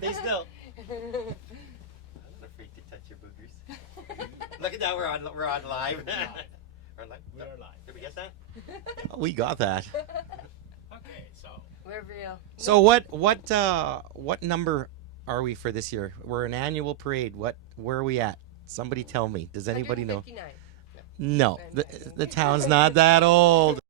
Stay still. I'm not afraid to touch your boogers. Look at that, we're on live. We're on live. We're live. Did we get that? We got that. Okay, so We're real. So what number are we for this year? We're an annual parade. Where are we at? Somebody tell me. Does anybody know? 159. No, the town's not that old.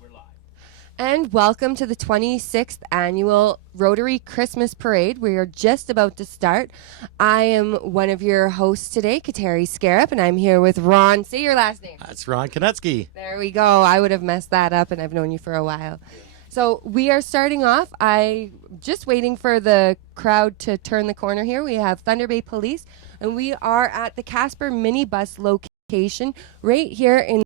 we're live. And welcome to the 26th annual Rotary Christmas Parade. We are just about to start. I am one of your hosts today, Kateri Scarab, and I'm here with Ron. Say your last name. That's Ron Konetsky. There we go. I would have messed that up, and I've known you for a while. So we are starting off. I just waiting for the crowd to turn the corner here. We have Thunder Bay Police, and we are at the Casper minibus location right here in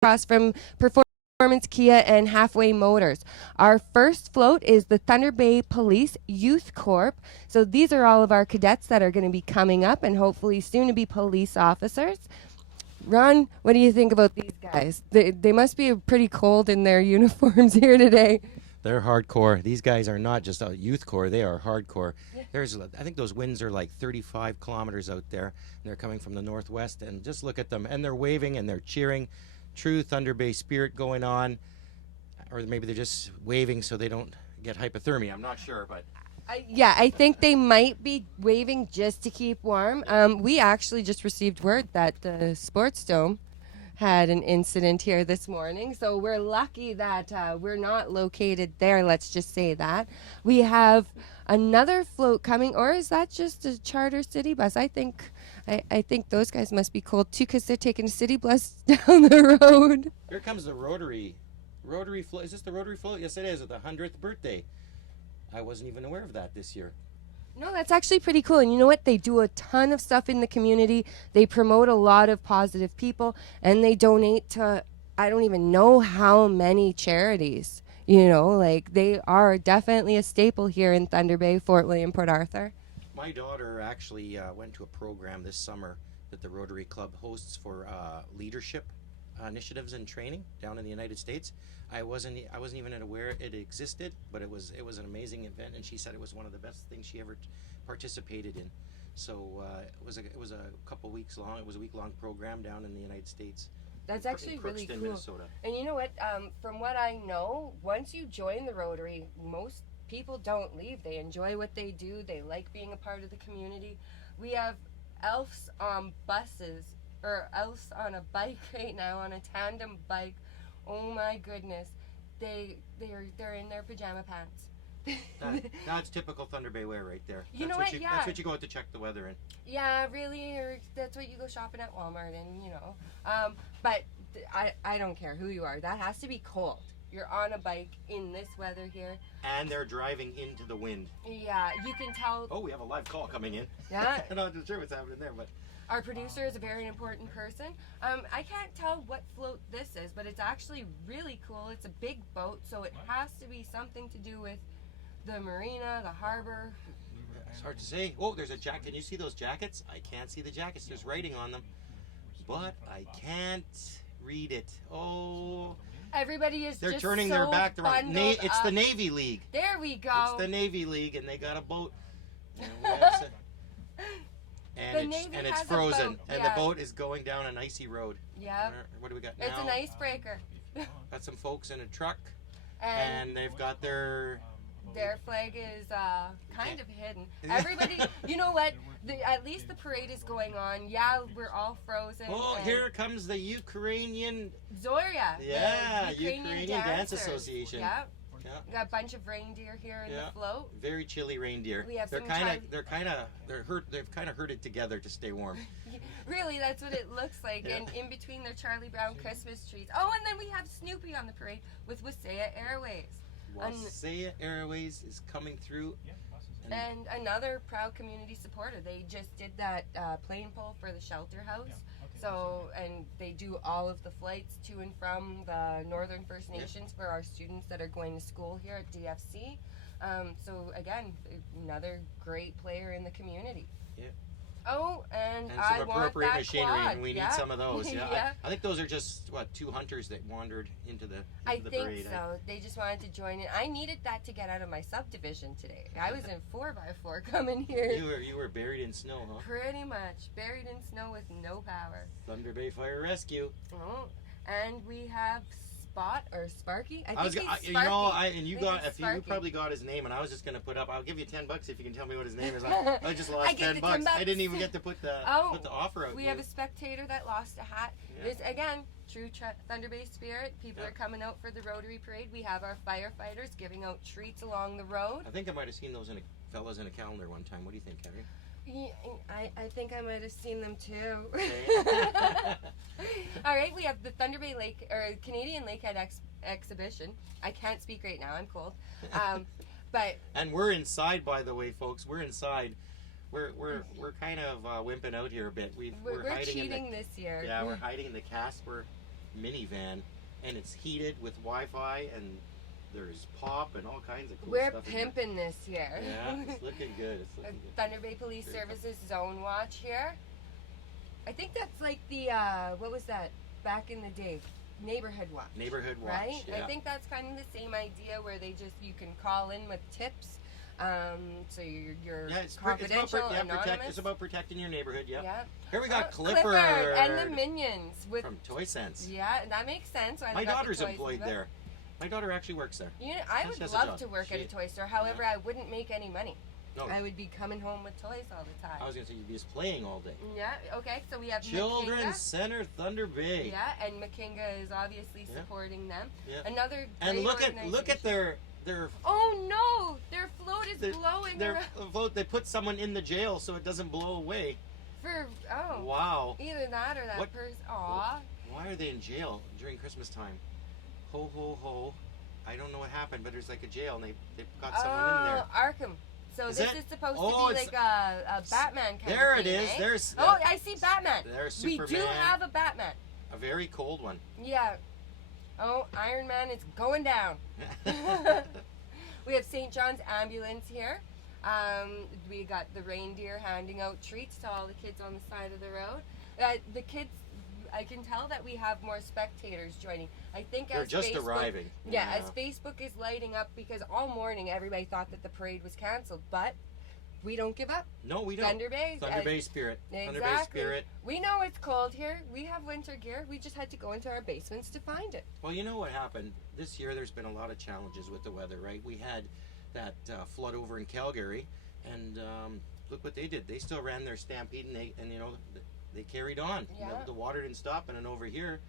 across from Performance Kia and Halfway Motors. Our first float is the Thunder Bay Police Youth Corp. So these are all of our cadets that are going to be coming up and hopefully soon to be police officers. Ron, what do you think about these guys? They must be pretty cold in their uniforms here today. They're hardcore. These guys are not just a youth corps. They are hardcore. I think those winds are like 35 kilometers out there. And they're coming from the northwest. And just look at them. And they're waving and they're cheering. True Thunder Bay spirit going on, or maybe they're just waving so they don't get hypothermia. I'm not sure, but I think they might be waving just to keep warm. We actually just received word that the Sports Dome had an incident here this morning, so we're lucky that we're not located there. Let's just say that. We have another float coming, or is that just a charter city bus? I think those guys must be cold too, because they're taking a city bus down the road. Here comes the Rotary float. Is this the Rotary float? Yes, it is. At the 100th birthday. I wasn't even aware of that this year. No, that's actually pretty cool. And you know what? They do a ton of stuff in the community. They promote a lot of positive people, and they donate to, I don't even know how many charities. You know, like they are definitely a staple here in Thunder Bay, Fort William, Port Arthur. My daughter actually went to a program this summer that the Rotary Club hosts for leadership initiatives and training down in the United States. I wasn't even aware it existed, but it was an amazing event, and she said it was one of the best things she ever participated in. So it was a couple weeks long. It was a week-long program down in the United States. That's actually really Crookston, cool. Minnesota. And you know what? From what I know, once you join the Rotary, most people don't leave. They enjoy what they do. They like being a part of the community. We have elves on buses, or elves on a bike right now, on a tandem bike. Oh my goodness, they're in their pajama pants. That's typical Thunder Bay wear right there. You know what? Yeah. That's what you go out to check the weather in. Yeah, really, or that's what you go shopping at Walmart and, you know. But I don't care who you are. That has to be cold. You're on a bike in this weather here. And they're driving into the wind. Yeah, you can tell. Oh, we have a live call coming in. Yeah. I'm not sure what's happening there, but Our producer is a very important person. I can't tell what float this is, but it's actually really cool. It's a big boat, so it has to be something to do with the marina, the harbor. it's hard to say. Oh, there's a jacket. Can you see those jackets? I can't see the jackets. There's writing on them, but I can't read it. Oh, Everybody is they're just turning so their back. bundled It's the up. Navy League. There we go. It's the Navy League, and they got a boat. And The it's Navy has a frozen, boat, and yeah. the boat is going down an icy road. Yep. What do we got now? It's an icebreaker. Got some folks in a truck, And and they've got their. their flag is kind of hidden. Everybody, you know what? At least the parade is going on. Yeah, we're all frozen. Oh, and here comes the Ukrainian. Zoria. Yeah, the Ukrainian Dance dancers. Association. Yeah. Yeah. We got a bunch of reindeer here in Yeah. the float. Very chilly reindeer. We have they're some kind of they've kind of herded together to stay warm. Really, that's what it looks like. Yeah. And in between their Charlie Brown Christmas trees. Oh, and then we have Snoopy on the parade with Wasaya Airways. Wasaya Airways is coming through. And another proud community supporter. They just did that plane pull for the shelter house. So, and they do all of the flights to and from the Northern First Nations for our students that are going to school here at DFC. So again, another great player in the community. Yeah. Oh, and And I some want appropriate that machinery, quad. and we Yeah. need some of those. Yeah, Yeah. I think those are just two hunters that wandered into the I the think parade. so. They just wanted to join in. I needed that to get out of my subdivision today. I was in 4x4 coming here. You were buried in snow, huh? Pretty much buried in snow with no power. Thunder Bay Fire Rescue. Oh, and we have Spot or Sparky. I was think go- he's you Sparky. know, I you think got it's if you Sparky. probably got his name, and I was just gonna put up. I'll give you $10 if you can tell me what his name is. I just I lost get the $10. $10. I didn't even get to put the Oh, offer out. We yet. have a spectator that lost a hat. Yeah. It's again true Thunder Bay spirit. People Yeah. are coming out for the Rotary Parade. We have our firefighters giving out treats along the road. I think I might have seen those fellas in a calendar one time. What do you think, Henry? Yeah, I think I might have seen them too. Okay. All right, we have the Thunder Bay Lake or Canadian Lakehead exhibition. I can't speak right now. I'm cold. But And we're inside, by the way, folks. We're inside. We're kind of wimping out here a bit. we're hiding cheating in this year. the we're hiding in the Casper minivan, and it's heated with Wi-Fi, and there's pop and all kinds of cool We're stuff. in there. pimping this year. Yeah, it's looking good. It's looking good. Thunder Bay Police Very Services Zone Watch here. I think that's like the what was that back in the day? Neighborhood Watch. Neighborhood watch. Right? Yeah. I think that's kind of the same idea where you can call in with tips. So you're Yeah, it's confidential, anonymous. it's about protecting your neighborhood. Yeah. Yeah. Here we got Oh, Clifford and the Minions with from Toy Sense. yeah, that makes sense. Why they My got the daughter's toys employed in them. there. My daughter actually works there. You know, I She would has a love job. to work at a She- toy store. However, I wouldn't make any money. No, I would be coming home with toys all the time. I was gonna say you'd be just playing all day. Yeah. Okay. So we have Children's Makinga. Center Thunder Bay. Yeah, and Makinga is obviously Yeah. supporting them. Yeah. Another And great look at organization. their Oh no! Their float is Their- blowing their around vote. They put someone in the jail so it doesn't blow away. for Wow. either that or that What- person. Aw. Why are they in jail during Christmas time? Ho ho ho. I don't know what happened, but there's like a jail and they got someone in there. Arkham. So Is this it? is supposed Oh, to be it's- like a Batman kind There of it thing, is. eh? There's Oh, I see Batman. there's We Superman. do have a Batman. A very cold one. Yeah. Oh, Iron Man is going down. We have St. John's Ambulance here. We got the reindeer handing out treats to all the kids on the side of the road. The kids, I can tell that we have more spectators joining. I think They're as just Facebook, arriving. Yeah, as Facebook is lighting up, because all morning everybody thought that the parade was canceled, but we don't give up. No, we don't. Thunder Bay. Thunder Bay spirit. Exactly. Thunder Bay spirit. We know it's cold here. We have winter gear. We just had to go into our basements to find it. Well, you know what happened? This year there's been a lot of challenges with the weather, right? We had that flood over in Calgary, and look what they did. They still ran their stampede, and you know, they carried on. Yeah. The water didn't stop, and then over here,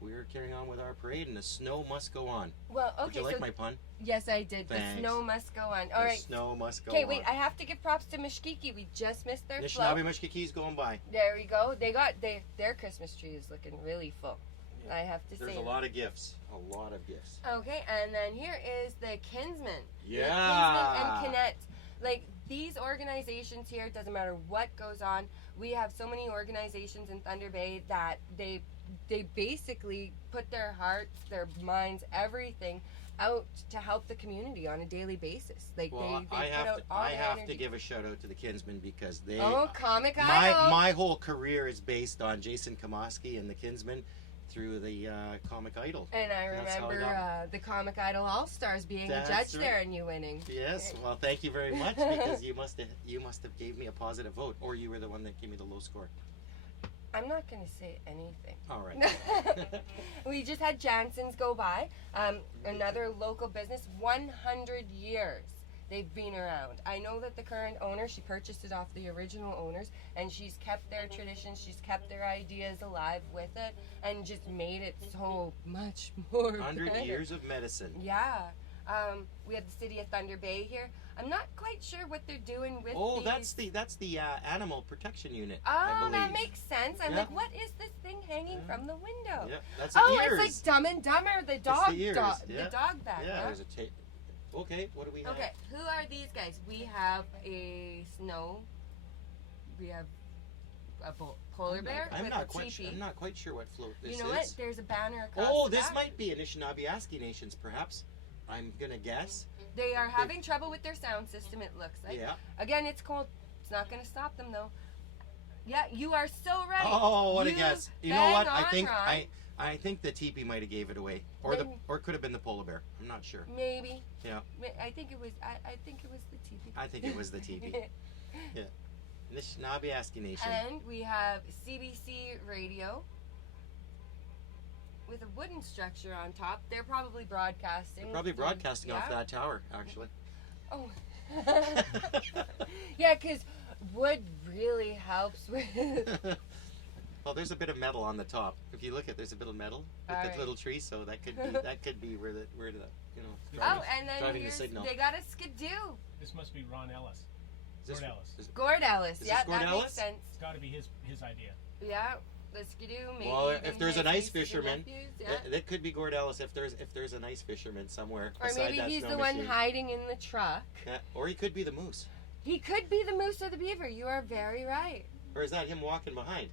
we were carrying on with our parade, and the snow must go on. Well, okay. Did you like so my pun? yes, I did. Thanks. The snow must go on. All The right. snow must go on. Okay, wait. I have to give props to Mishkiki. We just missed their float. Anishinaabe Mushkiki's going by. There we go. They got their Christmas tree is looking really full. Yeah. I have to say. There's a lot of gifts. A lot of gifts. Okay, and then here is the Kinsmen. Yeah. The Kinsmen and Connect. Like, these organizations here, doesn't matter what goes on. We have so many organizations in Thunder Bay that they basically put their hearts, their minds, everything out to help the community on a daily basis. Like, Well, they I put out all I their have energy. to give a shout out to the Kinsmen because they. Oh, Comic Idol. My whole career is based on Jason Kamoski and the Kinsmen through the Comic Idol. And I That's how I remember got the Comic Idol All-Stars being a That's judge right. there and you winning. Yes, well, thank you very much because you must have gave me a positive vote, or you were the one that gave me the low score. I'm not going to say anything. All right. We just had Jansen's go by. Another local business, 100 years they've been around. I know that the current owner, she purchased it off the original owners, and she's kept their traditions, she's kept their ideas alive with it, and just made it so much more 100 better. years of medicine. Yeah. We have the city of Thunder Bay here. I'm not quite sure what they're doing with Oh, these. that's the animal protection unit. Oh, I believe. that makes sense. I'm Yeah. like, what is this thing hanging from the window? Yeah, that's the Oh, ears. it's like Dumb and Dumber, the dog, the ears, the yeah. dog bag. Yeah, huh? there's a tape. Okay, what do we have? Okay, who are these guys? We have a snow. We have a polar bear I'm with not a quite teepee. I'm not quite sure what float this is. You know what? There's a banner across Oh, the this back. might be Anishinaabe ASCII Nations, perhaps. I'm gonna guess. They are having trouble with their sound system, it looks like. Yeah. Again, it's cold. It's not going to stop them, though. Yeah, you are so right. Oh, what a You guess! You know bang what? on, Ron. I think the teepee might have gave it away, or it could have been the polar bear. I'm not sure. Maybe. Yeah. I think it was. I think it was the teepee. I think it was the teepee. Yeah. Anishinaabe ASCII Nation. And we have CBC Radio with a wooden structure on top. They're probably broadcasting. They're probably broadcasting off Yeah. that tower, actually. Oh. Yeah, because wood really helps with. Well, there's a bit of metal on the top. If you look at, there's a bit of metal with All the right. little tree, so that could be where the you know. Oh, driving- and then driving the here's, signal. they got a skidoo. This must be Ron Ellis. Is this- Gord Ellis. is- Gord Ellis. Is Yeah, this Gord that Ellis? makes sense. It's got to be his idea. Yeah, the skidoo. Maybe Well, even if there's his an ice nieces and fisherman, nephews, yeah. that could be Gord Ellis. If there's an ice fisherman somewhere Or beside maybe that he's snow the one machine. hiding in the truck. Yeah, or he could be the moose, He could be the moose or the beaver. You are very right. or is that him walking behind?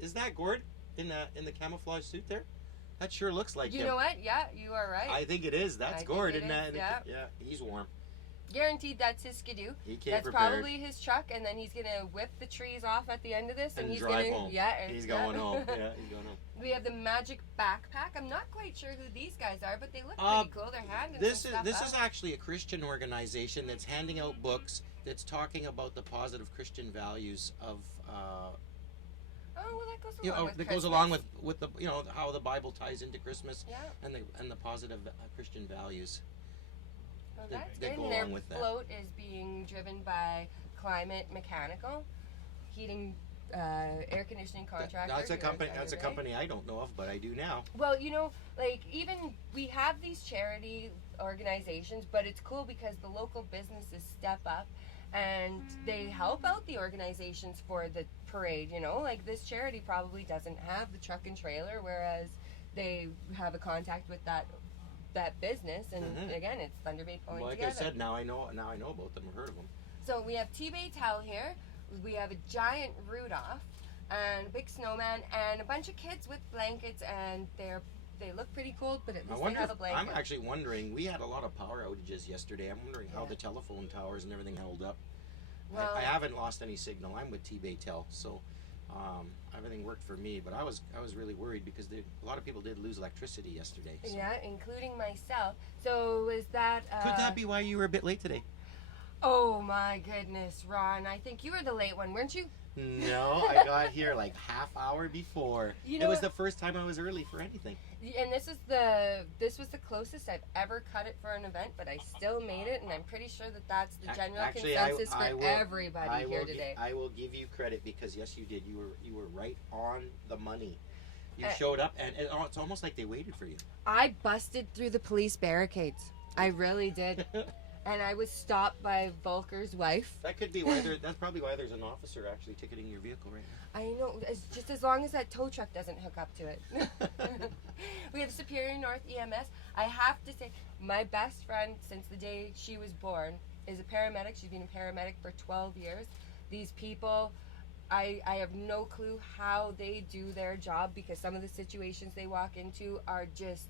Is that Gord in the camouflage suit there? That sure looks like You him. know what? Yeah, you are right. I think it is. That's I think Gord, it isn't is, that? yeah. He's warm. Guaranteed that's his skidoo. He came That's prepared. probably his truck, and then he's gonna whip the trees off at the end of this, and he's drive gonna home. and He's yeah. going home. Yeah, he's going home. We have the magic backpack. I'm not quite sure who these guys are, but they look Uh, pretty cool. They're handing This some is stuff this out. is actually a Christian organization that's handing out books that's talking about the positive Christian values of Oh, well, that goes along you know with that goes Christmas. along with the how the Bible ties into Christmas Yeah. and the positive Christian values. Well, that- that's that good. go And their along with that. float is being driven by Climate Mechanical, heating, air conditioning contractor. That's a here in company. Thunder That's a Bay. company I don't know of, but I do now. Well, like even we have these charity organizations, but it's cool because the local businesses step up and they help out the organizations for the parade. Like this charity probably doesn't have the truck and trailer, whereas they have a contact with that business, and Mhm. again, it's Thunder Bay pulling Like together. I said, now I know about them. I've heard of them. So we have T-Bay Tell here. We have a giant Rudolph and a big snowman and a bunch of kids with blankets, and They look pretty cold, but at I least wonder they have a if- blanket. I'm actually wondering, we had a lot of power outages yesterday. I'm wondering how Yeah. the telephone towers and everything held up. Well- I haven't lost any signal. I'm with T-Bay Tel, so everything worked for me. But I was really worried because a lot of people did lose electricity yesterday. So. Yeah, including myself. So is that... Could that be why you were a bit late today? Oh my goodness, Ron. I think you were the late one, weren't you? No, I got here like half hour before. You know it was what? the first time I was early for anything. And this was the closest I've ever cut it for an event, but I still made it, and I'm pretty sure that that's the general Actually, consensus I for will- everybody here today. I will give you credit because yes, you did. You were right on the money. You Uh, showed up, and it's almost like they waited for you. I busted through the police barricades. I really did. And I was stopped by Volker's wife. That could be why that's probably why there's an officer actually ticketing your vehicle right now. I know, just as long as that tow truck doesn't hook up to it. We have Superior North EMS. I have to say, my best friend since the day she was born is a paramedic. She's been a paramedic for 12 years. These people, I have no clue how they do their job because some of the situations they walk into are just...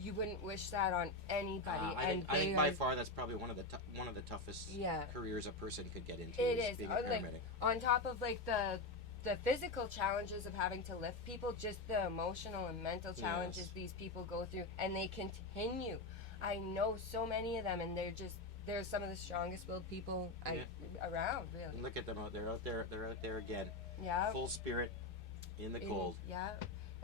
You wouldn't wish that on anybody. I think by are- far that's probably one of the toughest Yeah. careers a person could get into. It is. being a Like, paramedic. on top of like the physical challenges of having to lift people, just the emotional and mental challenges Yes. these people go through, and they continue. I know so many of them, and they're some of the strongest willed people around, really. And look at them out there. They're out there again. Yeah. Full spirit in the cold. Yeah.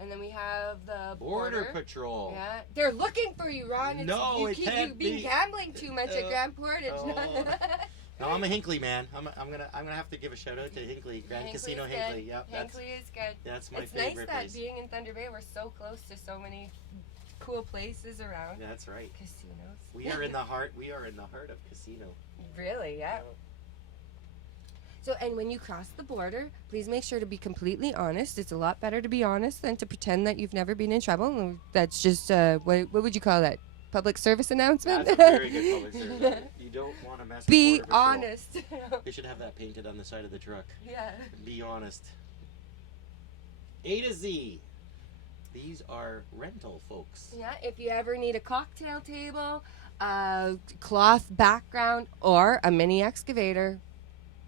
And then we have the Border Patrol. Yeah, they're looking for you, Ron. No, it you've can't been be. gambling too much at Grand Portage. Oh. No, I'm a Hinkley man. I'm gonna have to give a shout out to Hinkley, Grand Hinckley's Casino good. Hinkley. Yep, Hinkley is good. that's my It's nice favorite that place. being in Thunder Bay, we're so close to so many cool places around. That's right. Casinos. We are in the heart. We are in the heart of casino. Really, yeah. So, and when you cross the border, please make sure to be completely honest. It's a lot better to be honest than to pretend that you've never been in trouble. That's just, what would you call that? Public service announcement? That's a very good public service. You don't want to mess with Be Border Patrol. honest. They should have that painted on the side of the truck. Yeah. Be honest. A to Z. These are rental folks. Yeah, if you ever need a cocktail table, a cloth background, or a mini excavator,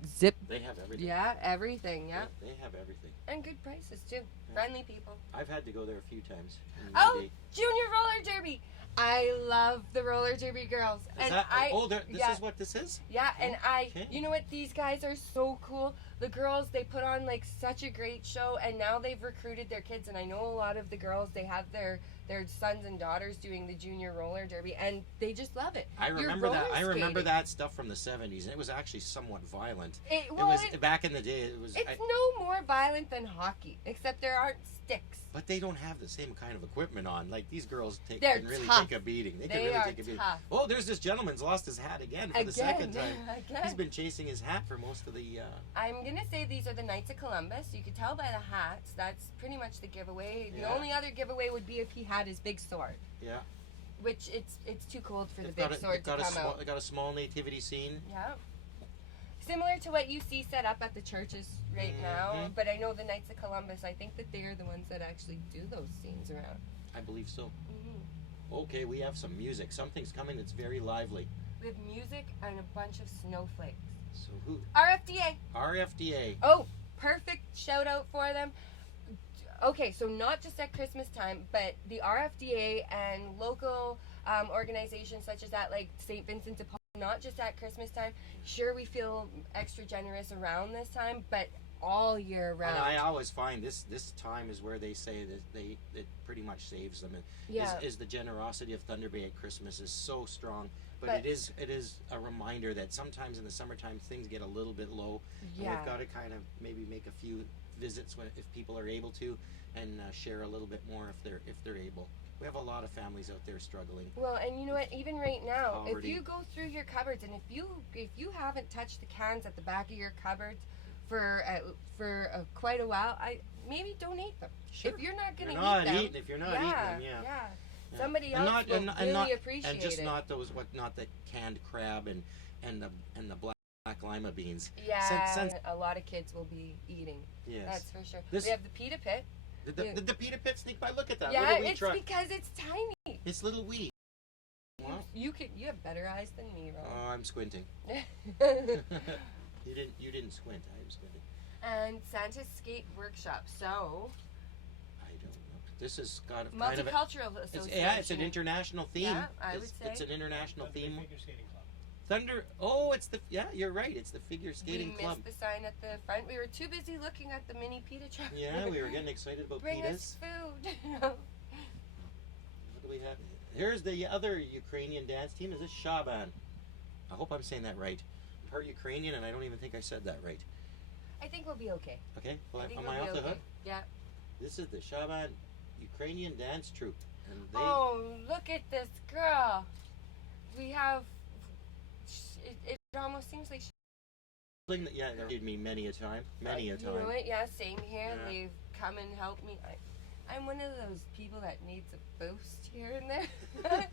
zip. They have everything. Yeah, everything, yeah. They have everything. And good prices, too. Friendly people. I've had to go there a few times. in my Oh, day. Junior Roller Derby. I love the Roller Derby girls. Is And that, I, this yeah. is what this is? Yeah, and Okay. you know what? These guys are so cool. The girls, they put on like such a great show, and now they've recruited their kids. And I know a lot of the girls, they have their sons and daughters doing the Junior Roller Derby, and they just love it. I You're remember that. roller I remember skating. that stuff from the 70s, and it was actually somewhat violent. It It was was. back in the day. It was. It's no more violent than hockey, except there aren't sticks. But they don't have the same kind of equipment on. Like these girls They're can really tough. take a beating. They can They really are take a beating. tough. Oh, there's this gentleman's lost his hat again for the second time. Again. He's been chasing his hat for most of the. I'm gonna say these are the Knights of Columbus. You could tell by the hats. That's pretty much the giveaway. Yeah. The only other giveaway would be if he had his big sword, Yeah. which it's too cold for the They've big got a, sword they've got to a come small, out. they got a small nativity scene. Yeah. Similar to what you see set up at the churches right now, Mhm. but I know the Knights of Columbus, I think that they are the ones that actually do those scenes around. I believe so. Mm-hmm. Okay, we have some music. Something's coming that's very lively. We have music and a bunch of snowflakes. So who? RFDA. RFDA. Oh, perfect shout out for them. Okay, so not just at Christmas time, but the RFDA and local organizations such as that, like St. Vincent de Paul, not just at Christmas time. Sure, we feel extra generous around this time, but all year round. And I always find this time is where they say that it pretty much saves them. And Yeah. is the generosity of Thunder Bay at Christmas is so strong. But But- it is a reminder that sometimes in the summertime things get a little bit low. And Yeah. we've got to kind of maybe make a few visits if people are able to, and share a little bit more if they're able. We have a lot of families out there struggling. Well, and you know what? Even right now, if Poverty. you go through your cupboards, and if you haven't touched the cans at the back of your cupboards for quite a while, maybe donate them. Sure. If you're not going to You're not eat them, eating- if you're not eating them, yeah. yeah. Yeah. Somebody And else not- will and- and really not- appreciate And just it. not the canned crab and the black lima beans. Yeah, Since- a lot of kids will be eating. Yes. That's for sure. This- We have the pita pit. Did the pita pit sneak by? Look at that. Yeah, little wee it's truck. because it's tiny. It's little wee. Wow. You have better eyes than me, Ron. Oh, I'm squinting. You didn't squint. I am squinting. And Santa's Skate Workshop. So I don't know. This has got a kind of a, Multicultural Association. it's an international theme. Yeah, I would say. It's an international Thunder theme. Figure Skating Club. Thunder. Oh, you're right. It's the figure skating We club. missed the sign at the front. We were too busy looking at the mini pita truck. Yeah, we were getting excited about Bring pitas. us food. What do we have? Here's the other Ukrainian dance team. Is this Shaban? I hope I'm saying that right. I'm part Ukrainian, and I don't even think I said that right. I think we'll be okay. Okay, well, I think am we'll I be off the okay. hook? Yeah. This is the Shaban Ukrainian dance troupe, and they. Oh, look at this girl. We have. It almost seems like. Yeah, they did me many a time. Many a time. You know what? Yeah, same here. Yeah. They've come and helped me. I'm one of those people that needs a boost here and there.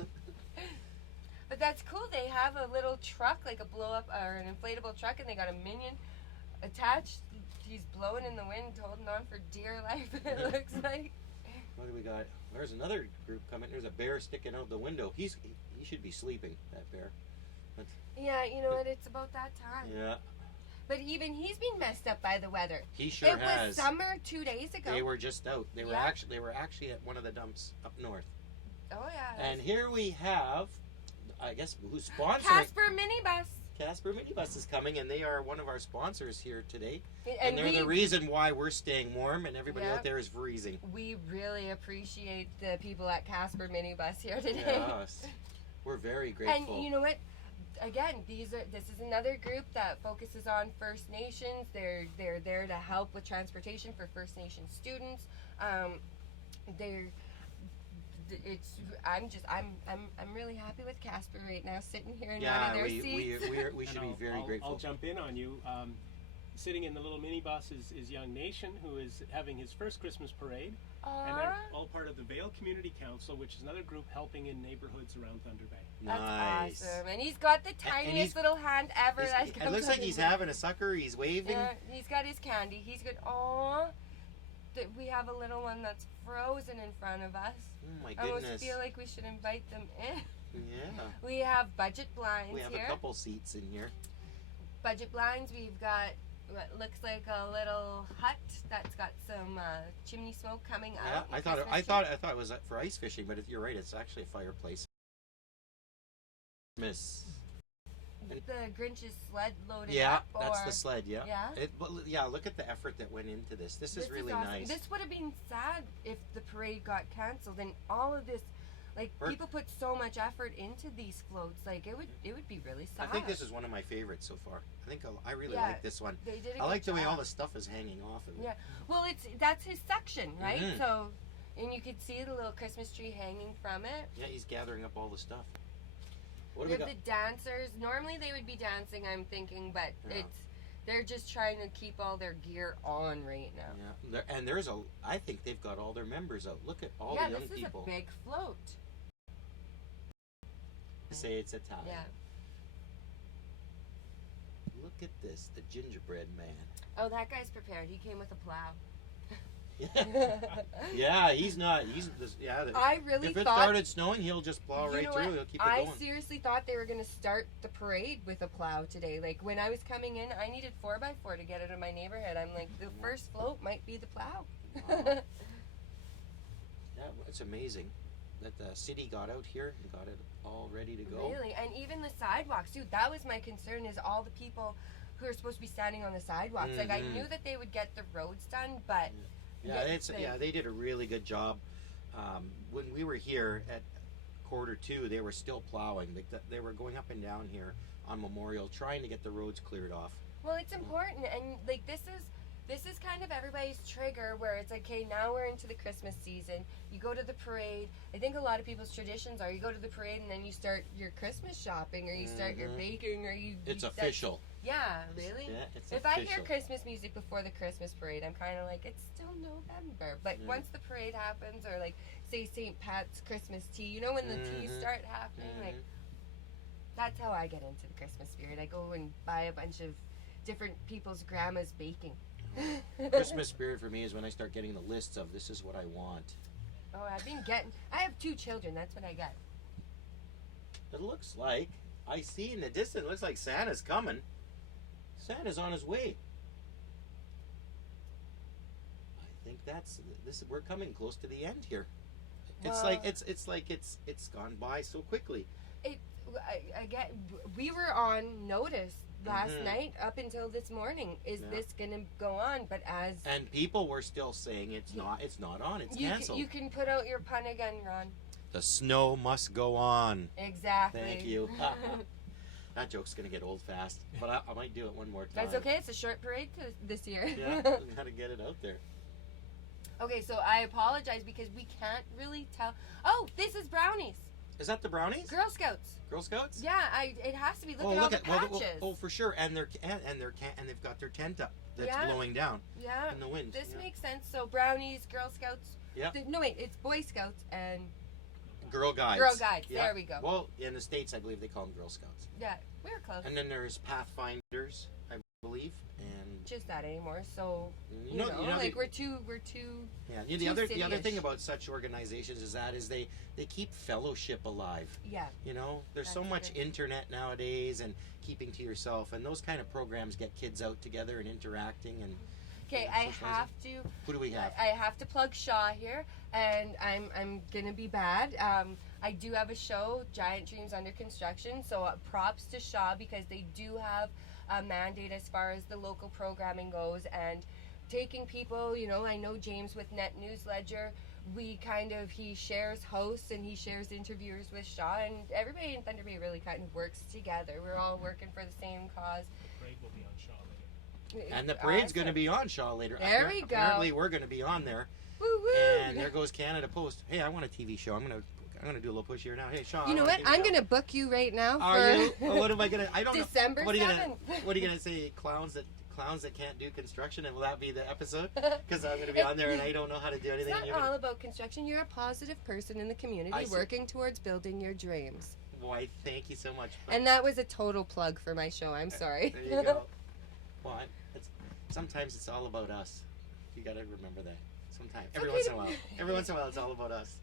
But that's cool. They have a little truck, like a blow up or an inflatable truck, and they got a minion attached. He's blowing in the wind, holding on for dear life. It looks like. What do we got? There's another group coming. There's a bear sticking out the window. He should be sleeping. That bear. But, Yeah, you know what? It's about that time. yeah, But even he's been messed up by the weather. he sure It has. was summer 2 days ago. They were just out. They were Yeah. actually at one of the dumps up north. Oh yeah. And here we have, I guess, who's sponsoring. Casper Minibus. Casper Minibus is coming, and they are one of our sponsors here today. And they're the reason why we're staying warm, and everybody Yeah. out there is freezing. We really appreciate the people at Casper Minibus here today. Yes, we're very grateful. And you know what? Again, this is another group that focuses on First Nations. They're there to help with transportation for First Nation students. I'm really happy with Casper right now, sitting here in one of their seats. we should be And very grateful. I'll jump in on you. Sitting in the little minibus is young Nation, who is having his first Christmas parade. And they're all part of the Vale Community Council, which is another group helping in neighborhoods around Thunder Bay. That's Nice. awesome. And he's got the tiniest little hand ever. That It comes looks out like of he's his- having a sucker. He's waving. Yeah, he's got his candy. He's good. Aww. We have a little one that's frozen in front of us. Oh my I almost goodness. feel like we should invite them in. Yeah. We have budget blinds We have here. a couple seats in here. Budget blinds. We've got what looks like a little hut that's got some chimney smoke coming Yeah, out. I thought it was for ice fishing, but you're right. It's actually a fireplace. Miss. The Grinch's sled loaded Yeah, up. that's or- the sled. Yeah. Yeah. Yeah. Look at the effort that went into this. This is really awesome. nice. This would have been sad if the parade got canceled, and all of this, like Or- people put so much effort into these floats. Like it would be really sad. I think this is one of my favorites so far. I really Yeah, like this one. They did. I like the way all job. the stuff is hanging off of it. Yeah. Well, that's his section, right? Mhm. So, and you could see the little Christmas tree hanging from it. Yeah, he's gathering up all the stuff. What do We we have got? the dancers. Normally they would be dancing, I'm thinking, but Yeah. they're just trying to keep all their gear on right now. Yeah, and I think they've got all their members out. Look at all Yeah, the young this is people. a big float. Say it's Italian. Yeah. Look at this, the gingerbread man. Oh, that guy's prepared. He came with a plow. Yeah, he's not. I really If it thought. started snowing, he'll just plow You right know through. what? He'll keep it I going. seriously thought they were going to start the parade with a plow today. Like when I was coming in, I needed 4x4 to get out of my neighborhood. I'm like, the first float might be the plow. Wow. Yeah, it's amazing that the city got out here and got it all ready to go. Really, and even the sidewalks, dude. That was my concern: is all the people who are supposed to be standing on the sidewalks. Like I Mhm. knew that they would get the roads done, but Yeah, they did a really good job. When we were here at 1:45, they were still plowing. They were going up and down here on Memorial, trying to get the roads cleared off. well, it's important, and like this is kind of everybody's trigger where it's like, okay, now we're into the Christmas season. You go to the parade. I think a lot of people's traditions are you go to the parade and then you start your Christmas shopping, or you start your baking, or you. It's that's- official. Yeah, really. Yeah, it's If official. I hear Christmas music before the Christmas parade, I'm kind of like, it's still November. But Yeah. once the parade happens, or like, say St. Pat's Christmas tea, you know, when the teas start happening, like, that's how I get into the Christmas spirit. I go and buy a bunch of different people's grandma's baking. Christmas spirit for me is when I start getting the lists of this is what I want. Oh, I have 2 children. That's what I get. It looks like, I see in the distance, it looks like Santa's coming. Santa's on his way. I think we're coming close to the end here. It's like it's gone by so quickly. We were on notice last night up until this morning. Is this gonna go on? But and people were still saying it's not on. It's canceled. You can put out your pun again, Ron. The snow must go on. Exactly. Thank you. That joke's gonna get old fast, but I might do it one more time. That's okay. It's a short parade this year. Yeah, gotta get it out there. Okay, so I apologize because we can't really tell. Oh, this is Brownies. Is that the Brownies? Girl Scouts. Girl Scouts? Yeah, it has to be. Look at all the patches. Oh, for sure. And they've got their tent up that's blowing down. Yeah. In the wind. This makes sense. So Brownies, Girl Scouts. Yeah. No, wait. It's Boy Scouts and Girl Guides. Girl Guides. Yeah. There we go. Well, in the States, I believe they call them Girl Scouts. Yeah, we're close. And then there's Pathfinders, I believe, and just that anymore. So you know, like we're too. Yeah. The other thing about such organizations is they keep fellowship alive. Yeah. You know, there's so much internet nowadays and keeping to yourself, and those kind of programs get kids out together and interacting and. Okay, I have to. Who do we have? I have to plug Shaw here, and I'm gonna be bad. I do have a show, Giant Dreams Under Construction. So props to Shaw because they do have a mandate as far as the local programming goes and taking people. You know, I know James with NetNewsledger. He shares hosts and he shares interviewers with Shaw, and everybody in Thunder Bay really kind of works together. We're all working for the same cause. The parade will be on Shaw later. And the parade's going to be on Shaw later. There we go. Apparently, we're going to be on there. Woo woo! And there goes Canada Post. Hey, I want a TV show. I'm gonna do a little push here now. Hey, Shaw. You know what? I'm gonna book you right now. Are you? Well, what am I gonna? I don't December know. 7th. What are you gonna say? Clowns that can't do construction, and will that be the episode? Because I'm gonna be on there and I don't know how to do anything. It's not all about construction. You're a positive person in the community working towards building your dreams. Why? Thank you so much. And that was a total plug for my show. I'm sorry. There you go. Well, sometimes it's all about us. You gotta remember that. Sometimes, every once in a while, it's all about us.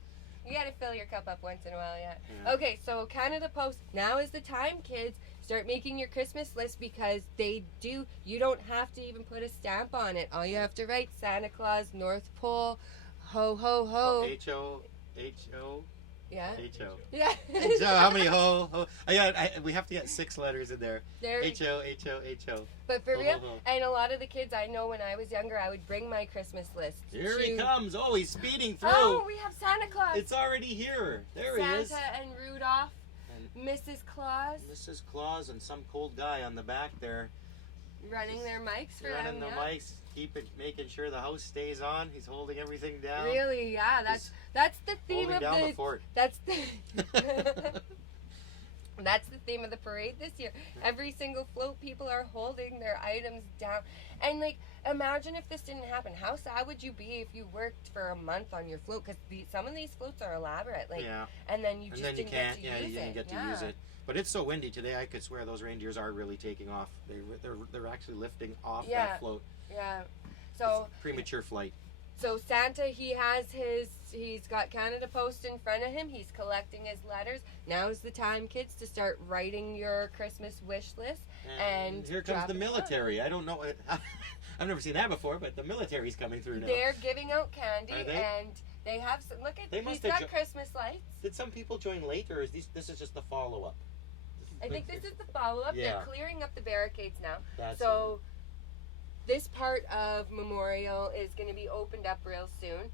You gotta fill your cup up once in a while, yeah. Okay, so Canada Post, now is the time, kids. Start making your Christmas list because you don't have to even put a stamp on it. All you have to write, Santa Claus, North Pole, ho, ho, ho. H-O. Yeah. H-O. Yeah. H-O, how many ho? We have to get 6 letters in there. H-O. But for real, and a lot of the kids I know when I was younger, I would bring my Christmas list. Here he comes. Oh, he's speeding through. Oh, we have Santa Claus. It's already here. There Santa he is. Santa and Rudolph. And Mrs. Claus. Mrs. Claus and some cold guy on the back there. Running their mics for them. Running the mics. Making sure the house stays on. He's holding everything down. Really, yeah. That's the theme of the fort. That's the that's the theme of the parade this year. Every single float, people are holding their items down. And like, imagine if this didn't happen. How sad would you be if you worked for a month on your float? Because some of these floats are elaborate. Like, and then you just didn't get to use it. You didn't get to use it. But it's so windy today. I could swear those reindeers are really taking off. They're actually lifting off that float. Yeah. So it's premature flight. So Santa, he's got Canada Post in front of him. He's collecting his letters. Now's the time, kids, to start writing your Christmas wish list. And here comes the military. I don't know. I've never seen that before, but the military's coming through now. They're giving out candy, Are they? and they have some. Look at he's got Christmas lights. Did some people join late, or is this is just the follow up? I think this is the follow up. Yeah. They're clearing up the barricades now. That's so. This part of Memorial is going to be opened up real soon,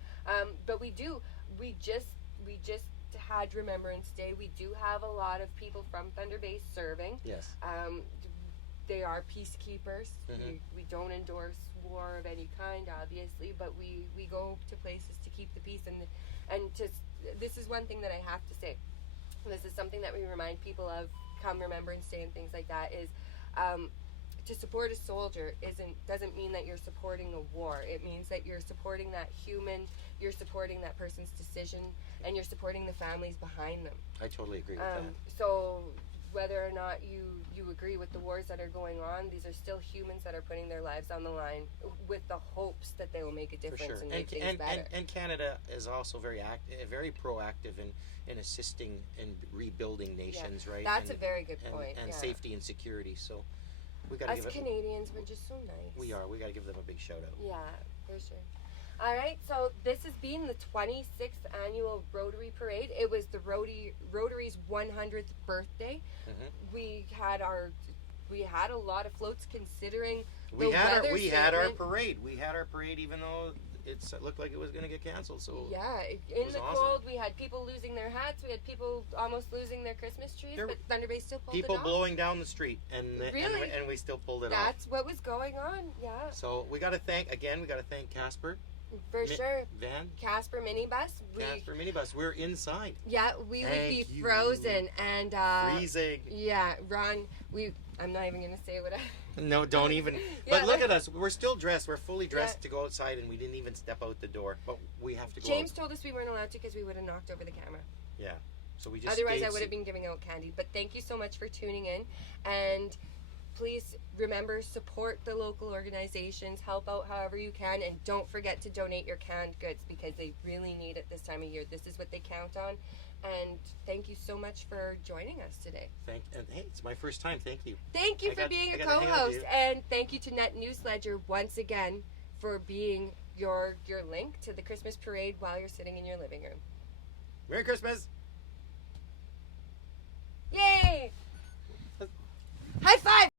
but we just had Remembrance Day. We do have a lot of people from Thunder Bay serving. Yes. They are peacekeepers. Mm-hmm. We don't endorse war of any kind, obviously, but we go to places to keep the peace. This is one thing that I have to say. This is something that we remind people of come Remembrance Day and things like that is. To support a soldier doesn't mean that you're supporting a war. It means that you're supporting that human, you're supporting that person's decision, and you're supporting the families behind them. I totally agree with that. So whether or not you agree with the wars that are going on, these are still humans that are putting their lives on the line with the hopes that they will make a difference and make things better. And Canada is also very very proactive in assisting in rebuilding nations, right? That's a very good point. And safety and security. So we got to give Canadians, we're just so nice. We are. We got to give them a big shout out. Yeah, for sure. All right, so this has been the 26th annual Rotary Parade. It was the Rotary's 100th birthday. Mm-hmm. We had a lot of floats considering we had our parade. We had our parade even though it looked like it was going to get canceled. So yeah, in the cold, we had people losing their hats. We had people almost losing their Christmas trees, but Thunder Bay still pulled it off. People blowing down the street, and we still pulled it off. That's what was going on. Yeah. So we got to thank Casper. For sure. Van? Casper minibus. Casper minibus. We're inside. Yeah, we would be frozen and freezing. Yeah, Ron, I'm not even gonna say what I No, don't even. But look at us. We're still dressed. We're fully dressed to go outside, and we didn't even step out the door. But we have to go. James told us we weren't allowed to because we would have knocked over the camera. Yeah. So we just otherwise I would have been giving out candy. But thank you so much for tuning in, and please remember, support the local organizations, help out however you can, and don't forget to donate your canned goods because they really need it this time of year. This is what they count on. And thank you so much for joining us today. And hey, it's my first time. Thank you. Thank you for being a co-host, and thank you to NetNewsledger once again for being your link to the Christmas parade while you're sitting in your living room. Merry Christmas! Yay! High five!